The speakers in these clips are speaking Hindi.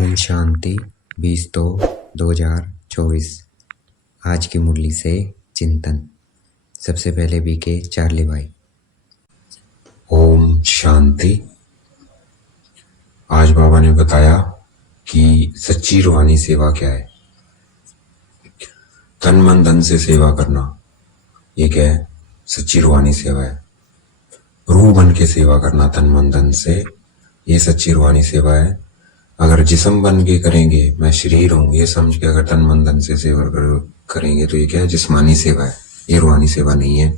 ओम शांति 20/2/2024। आज की मुरली से चिंतन। सबसे पहले बीके चार्ली भाई। ओम शांति। आज बाबा ने बताया कि सच्ची रूहानी सेवा क्या है। तन मन धन से सेवा करना, ये क्या है? सच्ची रूहानी सेवा है। रूह बन के सेवा करना तन मन धन से, ये सच्ची रूहानी सेवा है। अगर जिस्म बन के करेंगे, मैं शरीर हूं ये समझ के अगर तन मन धन से सेवा करेंगे तो ये क्या है? जिस्मानी सेवा है, ये रूहानी सेवा नहीं है।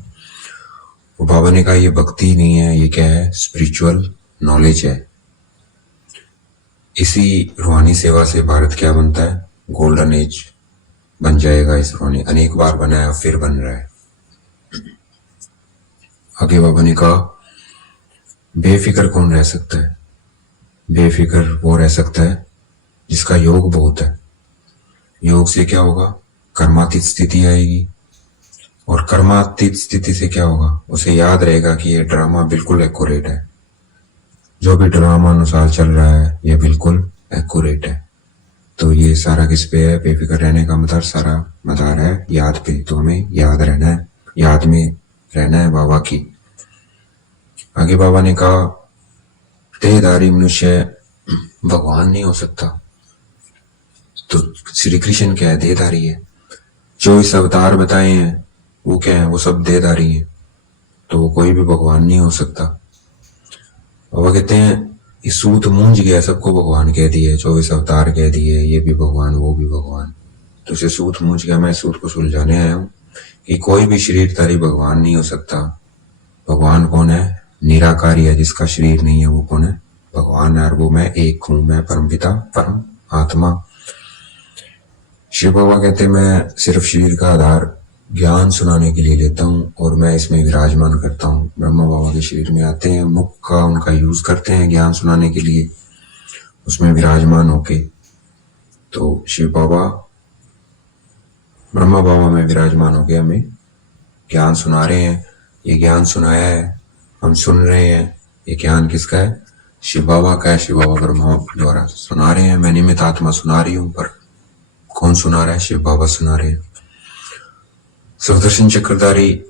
और बाबा ने कहा ये भक्ति नहीं है, ये क्या है? स्पिरिचुअल नॉलेज है। इसी रूहानी सेवा से भारत क्या बनता है? गोल्डन एज बन जाएगा। इस रूहानी अनेक बार बना है, फिर बन रहा है। आगे बाबा ने कहा बेफिक्र कौन रह सकता है? बेफिक्र वो रह सकता है जिसका योग बहुत है। योग से क्या होगा? कर्मातीत स्थिति आएगी, और कर्मातीत स्थिति से क्या होगा? उसे याद रहेगा कि ये ड्रामा बिल्कुल एक्यूरेट है, जो भी ड्रामा अनुसार चल रहा है ये बिल्कुल एक्यूरेट है। तो ये सारा किस पे है? बेफिक्र रहने का मतलब सारा मदार है याद पे। तो हमें याद रहना है, याद में रहना है बाबा की। आगे बाबा ने कहा देहधारी मनुष्य भगवान नहीं हो सकता। तो श्री कृष्ण क्या है? देहधारी है। जो इस अवतार बताए हैं वो क्या है? वो सब देहधारी हैं। तो वो कोई भी भगवान नहीं हो सकता। और वो कहते हैं इस सूत मूंझ गया, सबको भगवान कह दिए, 24 अवतार कह दिए, ये भी भगवान वो भी भगवान। तो उसे सूत मूंझ गया। मैं सूत को सुलझाने आया हूँ कि कोई भी शरीरधारी भगवान नहीं हो सकता। भगवान कौन है? निराकारी है, जिसका शरीर नहीं है वो कौन है? भगवान है। और वो मैं एक हूं, मैं परमपिता परम आत्मा। शिव बाबा कहते मैं सिर्फ शरीर का आधार ज्ञान सुनाने के लिए लेता हूँ और मैं इसमें विराजमान करता हूँ। ब्रह्मा बाबा के शरीर में आते हैं, मुख का उनका यूज करते हैं ज्ञान सुनाने के लिए, उसमें विराजमान होके। तो शिव बाबा ब्रह्मा बाबा में विराजमान होके हमें ज्ञान सुना रहे हैं। ये ज्ञान सुनाया है, हम सुन रहे हैं। ये ज्ञान किसका है? शिव बाबा का है। शिव बाबा ब्रह्मा द्वारा सुना रहे हैं। मैं निमित्त आत्मा सुना रही हूँ, पर कौन सुना रहा है? शिव बाबा सुना रहे हैं। सुदर्शन चक्रधारी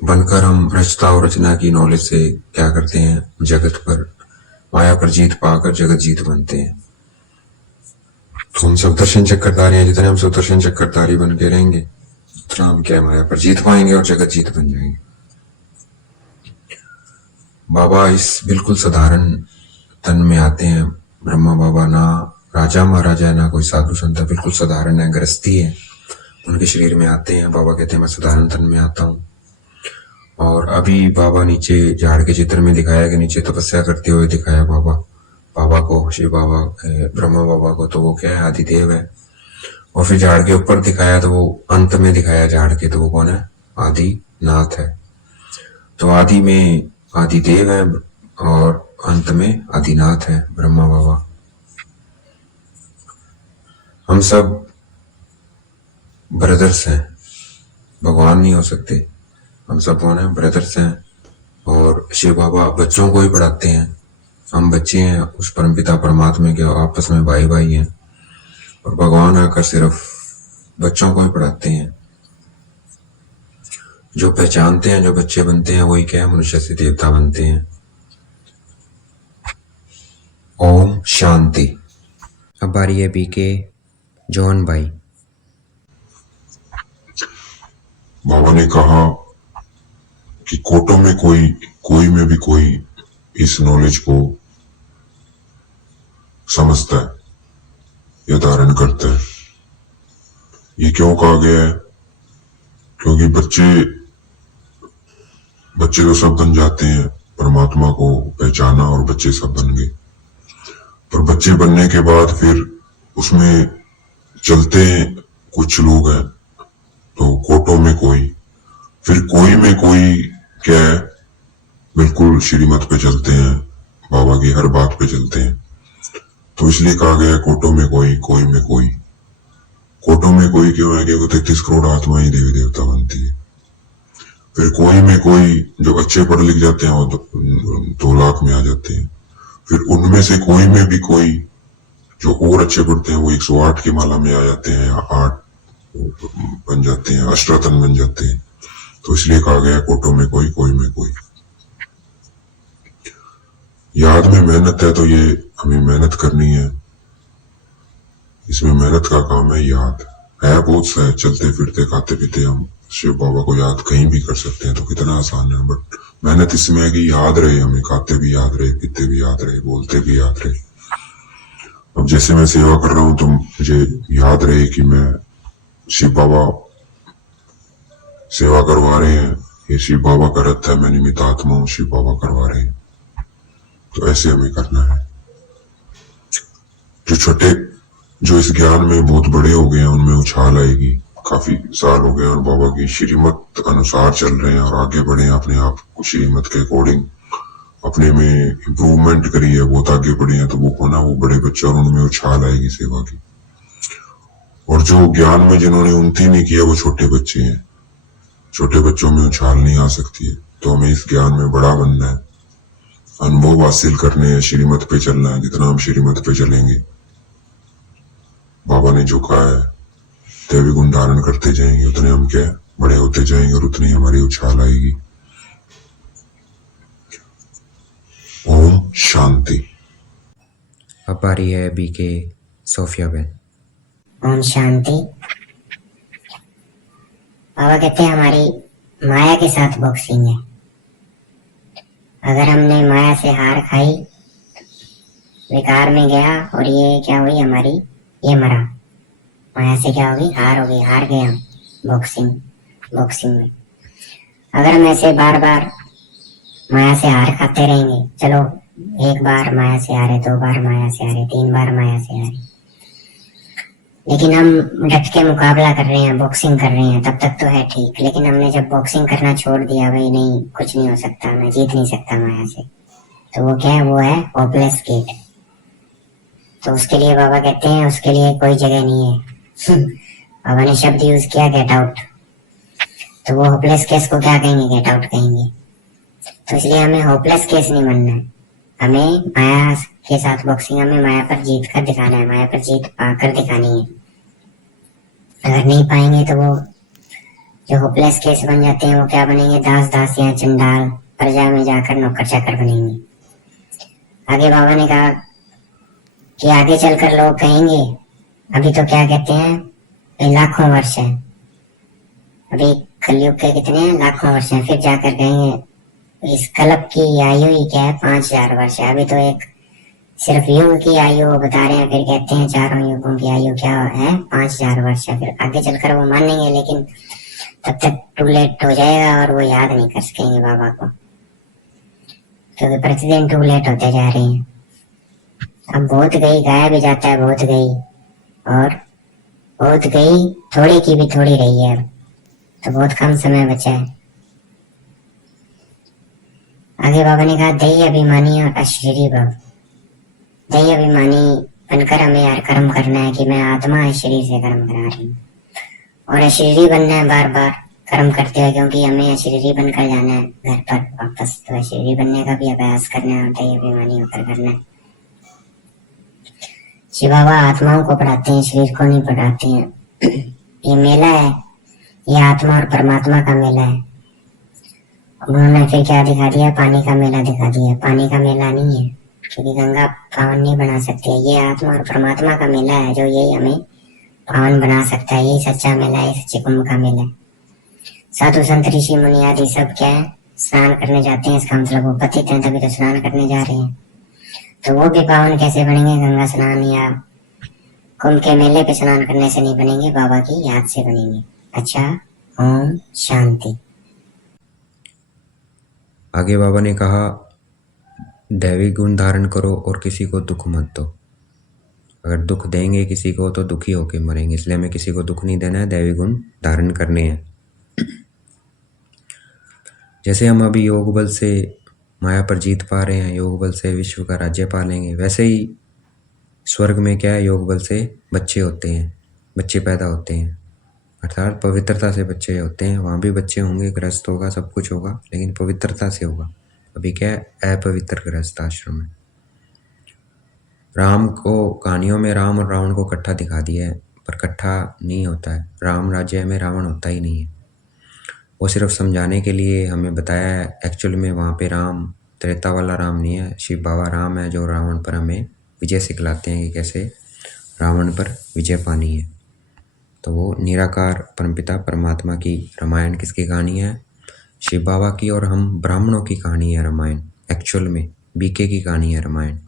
बनकर हम रचता और रचना की नॉलेज से क्या करते हैं? जगत पर माया पर जीत पाकर जगत जीत बनते हैं। तो हम सुदर्शन चक्रधारी हैं। जितने हम सुदर्शन चक्रधारी बन के रहेंगे उतना हम क्या माया पर जीत पाएंगे और जगत जीत बन जाएंगे। बाबा इस बिल्कुल साधारण तन में आते हैं। ब्रह्मा बाबा ना राजा महाराजा है, ना कोई साधु संत है, बिल्कुल साधारण है, गृहस्थी है। उनके शरीर में आते हैं। बाबा कहते हैं मैं साधारण तन में आता हूँ। और अभी बाबा नीचे झाड़ के चित्र में दिखाया कि नीचे तपस्या करते हुए दिखाया बाबा को, शिव बाबा ब्रह्मा बाबा को। तो वो क्या है? आदिदेव है। और फिर झाड़ के ऊपर दिखाया तो वो अंत में दिखाया झाड़ के, तो वो कौन है? आदिनाथ है। तो आदि में आदिदेव है और अंत में आदिनाथ है ब्रह्मा बाबा। हम सब ब्रदर्स हैं, भगवान नहीं हो सकते। हम सब कौन है? ब्रदर्स हैं। और शिव बाबा बच्चों को ही पढ़ाते हैं। हम बच्चे हैं उस परमपिता परमात्मा के, आपस में भाई भाई हैं। और भगवान आकर सिर्फ बच्चों को ही पढ़ाते हैं। जो पहचानते हैं, जो बच्चे बनते हैं, वही क्या है? मनुष्य से देवता बनते हैं। ओम शांति। अब बारी है बीके जॉन भाई। बाबा ने कहा कि कोटों में कोई में भी कोई इस नॉलेज को समझता है या धारण करता है। ये क्यों कहा गया है? क्योंकि बच्चे तो सब बन जाते हैं, परमात्मा को पहचाना और बच्चे सब बन गए। पर बच्चे बनने के बाद फिर उसमें चलते कुछ लोग हैं। तो कोटों में कोई, फिर कोई में कोई क्या है? बिल्कुल श्रीमत पे चलते हैं, बाबा की हर बात पे चलते हैं। तो इसलिए कहा गया कोटों में कोई में कोई। कोटों में कोई क्यों है? क्योंकि 33 करोड़ आत्मा ही देवी देवता बनती है। फिर कोई में कोई जो अच्छे पढ़ लिख जाते हैं वो 2 लाख में आ जाते हैं। फिर उनमें से कोई में भी कोई जो और अच्छे पढ़ते हैं वो 108 की माला में आ जाते हैं, या 8 बन जाते हैं, अष्टरत्न बन जाते हैं। तो इसलिए कहा गया कोटों में कोई, कोई में कोई। याद में मेहनत है, तो ये हमें मेहनत करनी है। इसमें मेहनत का काम है। याद है बहुत सा है, चलते फिरते खाते पीते हम शिव बाबा को याद कहीं भी कर सकते हैं, तो कितना आसान है। बट मेहनत इसमें है कि याद रहे, हमें खाते भी याद रहे, पीते भी याद रहे, बोलते भी याद रहे। अब जैसे मैं सेवा कर रहा हूं, तो मुझे याद रहे कि मैं शिव बाबा सेवा करवा रहे हैं, ये शिव बाबा का रथ है, मैं निमित्त आत्मा हूं, शिव बाबा करवा रहे हैं। तो ऐसे हमें करना है। जो इस ज्ञान में बहुत बड़े हो गए हैं, उनमें उछाल आएगी। काफी साल हो गए और बाबा की श्रीमत अनुसार चल रहे हैं और आगे बढ़े हैं, अपने आप को श्रीमत के अकॉर्डिंग अपने में इम्प्रूवमेंट करी है, बहुत आगे बढ़े हैं। तो वो होना वो बड़े बच्चे, और उनमें उछाल आएगी सेवा की। और जो ज्ञान में जिन्होंने उन्नति नहीं किया, वो छोटे बच्चे हैं। छोटे बच्चों में उछाल नहीं आ सकती है। तो हमें इस ज्ञान में बड़ा बनना है, अनुभव हासिल करने हैं, श्रीमत पे चलना है। जितना हम श्रीमत पे चलेंगे, बाबा ने जो कहा है, दैवी गुण धारण करते जाएंगे, उतने हम क्या बड़े होते जाएंगे और उतनी हमारी उछाल आएगी। ओम शांति। अब बारी है बीके सोफिया बहन। ओम शांति। बाबा कहते हैं हमारी माया के साथ बॉक्सिंग है। अगर हमने माया से हार खाई, विकार में गया, और ये क्या हुई हमारी, ये मरा। माया से क्या होगी, हार होगी, हार गए हम बॉक्सिंग में। अगर हम ऐसे बार बार माया से हार खाते रहेंगे, चलो एक बार माया से हारे, 2 बार माया से हारे, 3 बार माया से हारे, लेकिन हम डट के मुकाबला कर रहे हैं, बॉक्सिंग कर रहे हैं, तब तक तो है ठीक। लेकिन हमने जब बॉक्सिंग करना छोड़ दिया, भाई नहीं कुछ नहीं हो सकता, मैं जीत नहीं सकता माया से, तो वो क्या है, वो है होपलेस गेट। तो उसके लिए बाबा कहते हैं उसके लिए कोई जगह नहीं है। बाबा ने शब्द यूज किया गेट आउट। तो वो होपलेस केस को क्या कहेंगे, गेट आउट कहेंगे। तो इसलिए हमें होपलेस केस नहीं बनना है, हमें माया के साथ बॉक्सिंग, हमें माया पर जीत कर दिखाना है, माया पर जीत पाकर दिखानी है। अगर नहीं पाएंगे तो वो जो होपलेस केस बन जाते हैं, वो क्या बनेंगे, दास दास या चंडाल, प्रजा में जाकर नौकर चाकर बनेंगे। आगे बाबा ने कहा कि आगे चलकर लोग कहेंगे, अभी तो क्या कहते हैं, लाखों वर्ष है, अभी कलयुग के कितने हैं, लाखों वर्ष हैं। फिर जाकर कहेंगे इस कल्प की आयु ही क्या है, 5000 वर्ष है। अभी तो एक सिर्फ युग की आयु बता रहे हैं, फिर कहते हैं चारों युगों की आयु क्या है, 5000 वर्ष है। फिर आगे चलकर वो मानेंगे, लेकिन तब तक टू लेट हो जाएगा और वो याद नहीं कर सकेंगे बाबा को, क्योंकि प्रतिदिन टू लेट होते जा रहे हैं। अब बहुत गई, गाया भी जाता है बहुत गई, और बहुत गई थोड़ी की भी थोड़ी रही है, तो बहुत कम समय बचा है। आगे बाबा ने कहा दैय अभिमानी और अशरीरी भव। दैय अभिमानी बनकर हमें यार कर्म करना है कि मैं आत्मा इस शरीर से कर्म करा रही हूँ, और अशरीरी बनना है बार बार कर्म करते हुए, क्योंकि हमें अशरीरी बनकर जाना है घर पर वापस। तो अशरीरी बनने का भी अभ्यास करना है और दैय अभिमानी होकर करना है। शिव बाबा आत्माओं को पढ़ाते हैं, शरीर को नहीं पढ़ाते हैं। ये मेला है, ये आत्मा और परमात्मा का मेला है। उन्होंने फिर क्या दिखा दिया, पानी का मेला दिखा दिया। पानी का मेला नहीं है, क्योंकि गंगा पावन नहीं बना सकती है। ये आत्मा और परमात्मा का मेला है, जो यही हमें पावन बना सकता है। यही सच्चा मेला है, सच्चे कुंभ का मेला है। साधु संत ऋषि मुनि आदि सब क्या है, स्नान करने जाते हैं, इसका मतलब वो पतित हैं, तभी तो स्नान करने जा रहे हैं। तो वो भी पावन कैसे बनेंगे, गंगा स्नान या कुंभ के मेले पे स्नान करने से नहीं बनेंगे, बाबा की याद से बनेंगे। अच्छा, ओम शांति। आगे बाबा ने कहा दैवी गुण धारण करो और किसी को दुख मत दो। अगर दुख देंगे किसी को तो दुखी होके मरेंगे, इसलिए हमें किसी को दुख नहीं देना है, दैवी गुण धारण करने हैं। जैसे हम अभी योग बल से माया पर जीत पा रहे हैं, योग बल से विश्व का राज्य पा लेंगे, वैसे ही स्वर्ग में क्या है, योग बल से बच्चे होते हैं, बच्चे पैदा होते हैं, अर्थात पवित्रता से बच्चे होते हैं। वहाँ भी बच्चे होंगे, गृहस्थ होगा, सब कुछ होगा, लेकिन पवित्रता से होगा। अभी क्या है, अपवित्र गृहस्थ आश्रम है। राम को कहानियों में राम और रावण को इकट्ठा दिखा दिया है, पर इकट्ठा नहीं होता है। राम राज्य में रावण होता ही नहीं है। वो सिर्फ समझाने के लिए हमें बताया है। एक्चुअल में वहाँ पे राम त्रेता वाला राम नहीं है, शिव बाबा राम है, जो रावण पर हमें विजय सिखलाते हैं कि कैसे रावण पर विजय पानी है। तो वो निराकार परमपिता परमात्मा की रामायण किसकी कहानी है? शिव बाबा की, और हम ब्राह्मणों की कहानी है रामायण। एक्चुअल में बीके की कहानी है रामायण।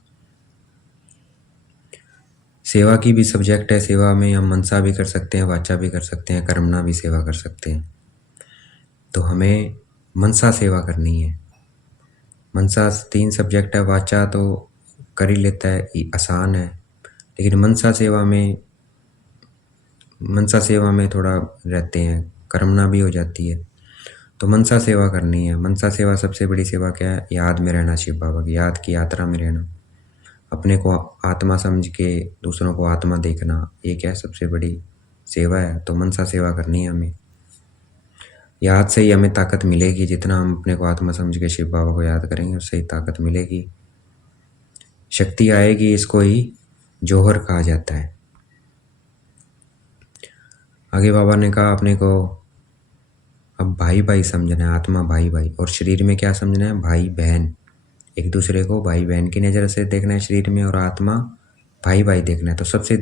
सेवा की भी सब्जेक्ट है। सेवा में हम मनसा भी कर सकते हैं, वाचा भी कर सकते हैं, कर्मणा भी सेवा कर सकते हैं। तो हमें मनसा सेवा करनी है। मनसा 3 सब्जेक्ट है। वाचा तो कर ही लेता है, आसान है, लेकिन मनसा सेवा में थोड़ा रहते हैं, कर्मणा भी हो जाती है। तो मनसा सेवा करनी है। मनसा सेवा सबसे बड़ी सेवा क्या है? याद में रहना, शिव बाबा की याद की यात्रा में रहना, अपने को आत्मा समझ के दूसरों को आत्मा देखना, ये क्या है? सबसे बड़ी सेवा है। तो मनसा सेवा करनी है हमें। याद से ही हमें ताकत मिलेगी। जितना हम अपने को आत्मा समझ के शिव बाबा को याद करेंगे, उससे ही ताकत मिलेगी, शक्ति आएगी। इसको ही जौहर कहा जाता है। आगे बाबा ने कहा अपने को अब भाई भाई समझना है, आत्मा भाई भाई, और शरीर में क्या समझना है? भाई बहन। एक दूसरे को भाई बहन की नज़र से देखना है शरीर में, और आत्मा भाई भाई देखना है। तो सबसे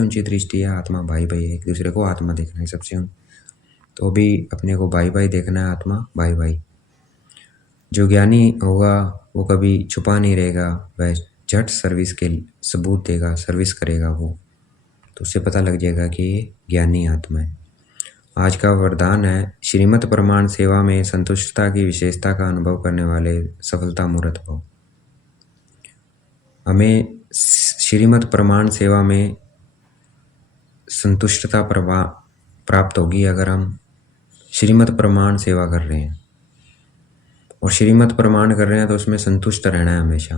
ऊंची दृष्टि है आत्मा भाई भाई है। एक दूसरे को आत्मा देखना है सबसे तो भी अपने को भाई भाई देखना है, आत्मा भाई भाई। जो ज्ञानी होगा वो कभी छुपा नहीं रहेगा, वह झट सर्विस के सबूत देगा, सर्विस करेगा वो, तो उससे पता लग जाएगा कि ये ज्ञानी आत्मा है। आज का वरदान है श्रीमत प्रमाण सेवा में संतुष्टता की विशेषता का अनुभव करने वाले सफलता मूर्त भव। हमें श्रीमत प्रमाण सेवा में संतुष्टता प्राप्त होगी अगर हम श्रीमत प्रमाण सेवा कर रहे हैं। और श्रीमत प्रमाण कर रहे हैं तो उसमें संतुष्ट रहना है हमेशा।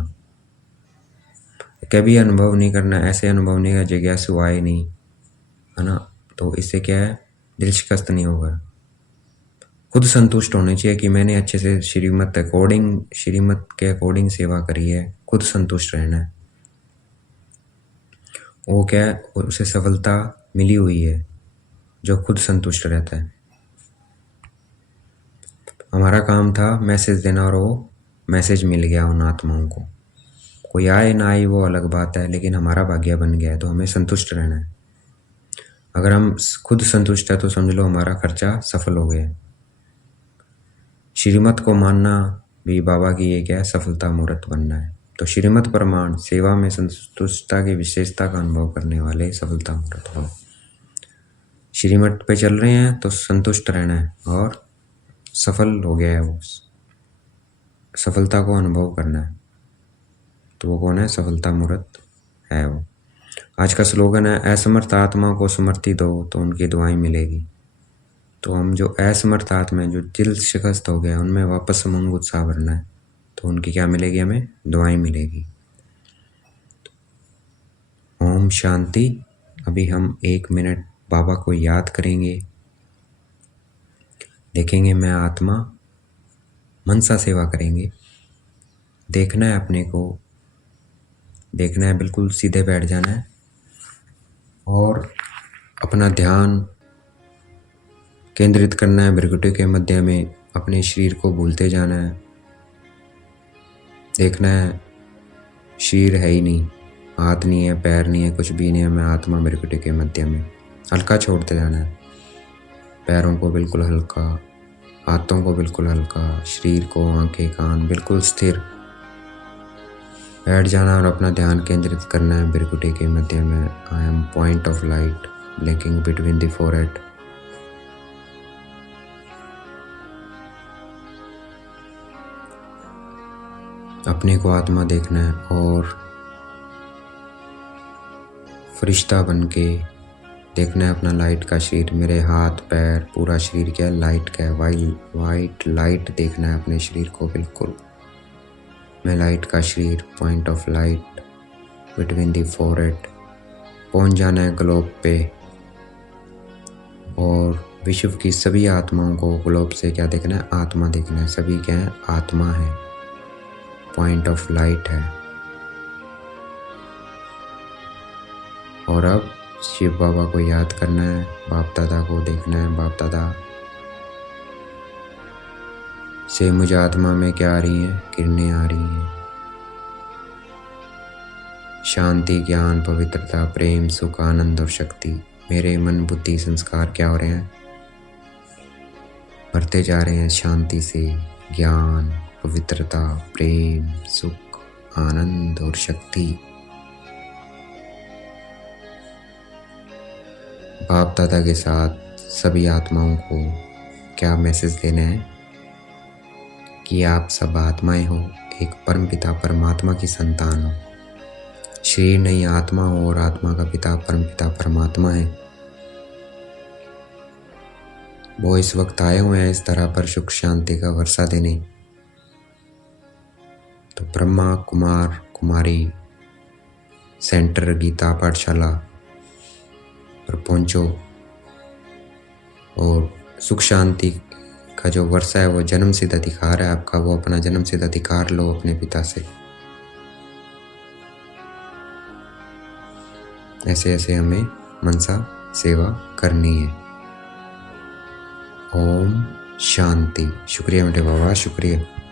कभी अनुभव नहीं करना, ऐसे अनुभव नहीं है जिज्ञासु आए नहीं, है ना। तो इससे क्या है? दिल शिकस्त नहीं होगा। खुद संतुष्ट होने चाहिए कि मैंने अच्छे से श्रीमत के अकॉर्डिंग सेवा करी है। खुद संतुष्ट रहना है। वो क्या है? उसे सफलता मिली हुई है जो खुद संतुष्ट रहता है। हमारा काम था मैसेज देना, और वो मैसेज मिल गया उन आत्माओं को। कोई आए ना आए वो अलग बात है, लेकिन हमारा भाग्य बन गया है, तो हमें संतुष्ट रहना है। अगर हम खुद संतुष्ट है तो समझ लो हमारा खर्चा सफल हो गया। श्रीमत को मानना भी बाबा की ये क्या है? सफलता मूर्त बनना है। तो श्रीमत प्रमाण सेवा में संतुष्टता की विशेषता का अनुभव करने वाले सफलता मूर्त हो। श्रीमत पे चल रहे हैं तो संतुष्ट रहना है, और सफल हो गया है वो, सफलता को अनुभव करना है। तो वो कौन है? सफलता मूर्त है वो। आज का स्लोगन है असमर्थ आत्मा को समर्थी दो तो उनकी दुआएं मिलेगी। तो हम जो असमर्थ आत्मा है, जो दिल शिकस्त हो गया, उनमें वापस उमंग उत्साह भरना है, तो उनकी क्या मिलेगी? हमें दुआएं मिलेगी। ओम शांति। अभी हम 1 मिनट बाबा को याद करेंगे, देखेंगे मैं आत्मा, मनसा सेवा करेंगे। देखना है अपने को, देखना है, बिल्कुल सीधे बैठ जाना है और अपना ध्यान केंद्रित करना है भृकुटी के मध्य में। अपने शरीर को भूलते जाना है। देखना है शरीर है ही नहीं, हाथ नहीं है, पैर नहीं है, कुछ भी नहीं है, मैं आत्मा भृकुटी के मध्य में। हल्का छोड़ते जाना है, पैरों को बिल्कुल हल्का, हाथों को बिल्कुल हल्का, शरीर को, आंखें कान बिल्कुल स्थिर बैठ जाना और अपना ध्यान केंद्रित करना है भृकुटी के मध्य में। I am point of light blinking between the forehead. अपने को आत्मा देखना है और फरिश्ता बन के देखना है अपना लाइट का शरीर। मेरे हाथ पैर पूरा शरीर क्या है? लाइट का है, वाइट लाइट देखना है अपने शरीर को बिल्कुल। मैं लाइट का शरीर, point of light between the forehead. पहुंच जाना है ग्लोब पे और विश्व की सभी आत्माओं को ग्लोब से क्या देखना है? आत्मा देखना है। सभी क्या है? आत्मा है, पॉइंट ऑफ लाइट है। और अब शिव बाबा को याद करना है, बाप दादा को देखना है। बाप दादा से मुझ आत्मा में क्या आ रही हैं? किरणें आ रही हैं। शांति, ज्ञान, पवित्रता, प्रेम, सुख, आनंद और शक्ति। मेरे मन, बुद्धि, संस्कार क्या हो रहे हैं? बढ़ते जा रहे हैं शांति से, ज्ञान, पवित्रता, प्रेम, सुख, आनंद और शक्ति। बाप दादा के साथ सभी आत्माओं को क्या मैसेज देना है कि आप सब आत्माएं हो, एक परम पिता परमात्मा की संतान हो। शरीर नहीं आत्मा हो और आत्मा का पिता परम पिता परमात्मा है। वो इस वक्त आए हुए हैं इस तरह पर सुख शांति का वर्षा देने। तो ब्रह्मा कुमार कुमारी सेंटर गीता पाठशाला पर पहुंचो और सुख शांति का जो वर्षा है वो जन्म सिद्ध अधिकार है आपका, वो अपना जन्म सिद्ध अधिकार लो अपने पिता से। ऐसे ऐसे हमें मनसा सेवा करनी है। ओम शांति। शुक्रिया मेरे बाबा, शुक्रिया।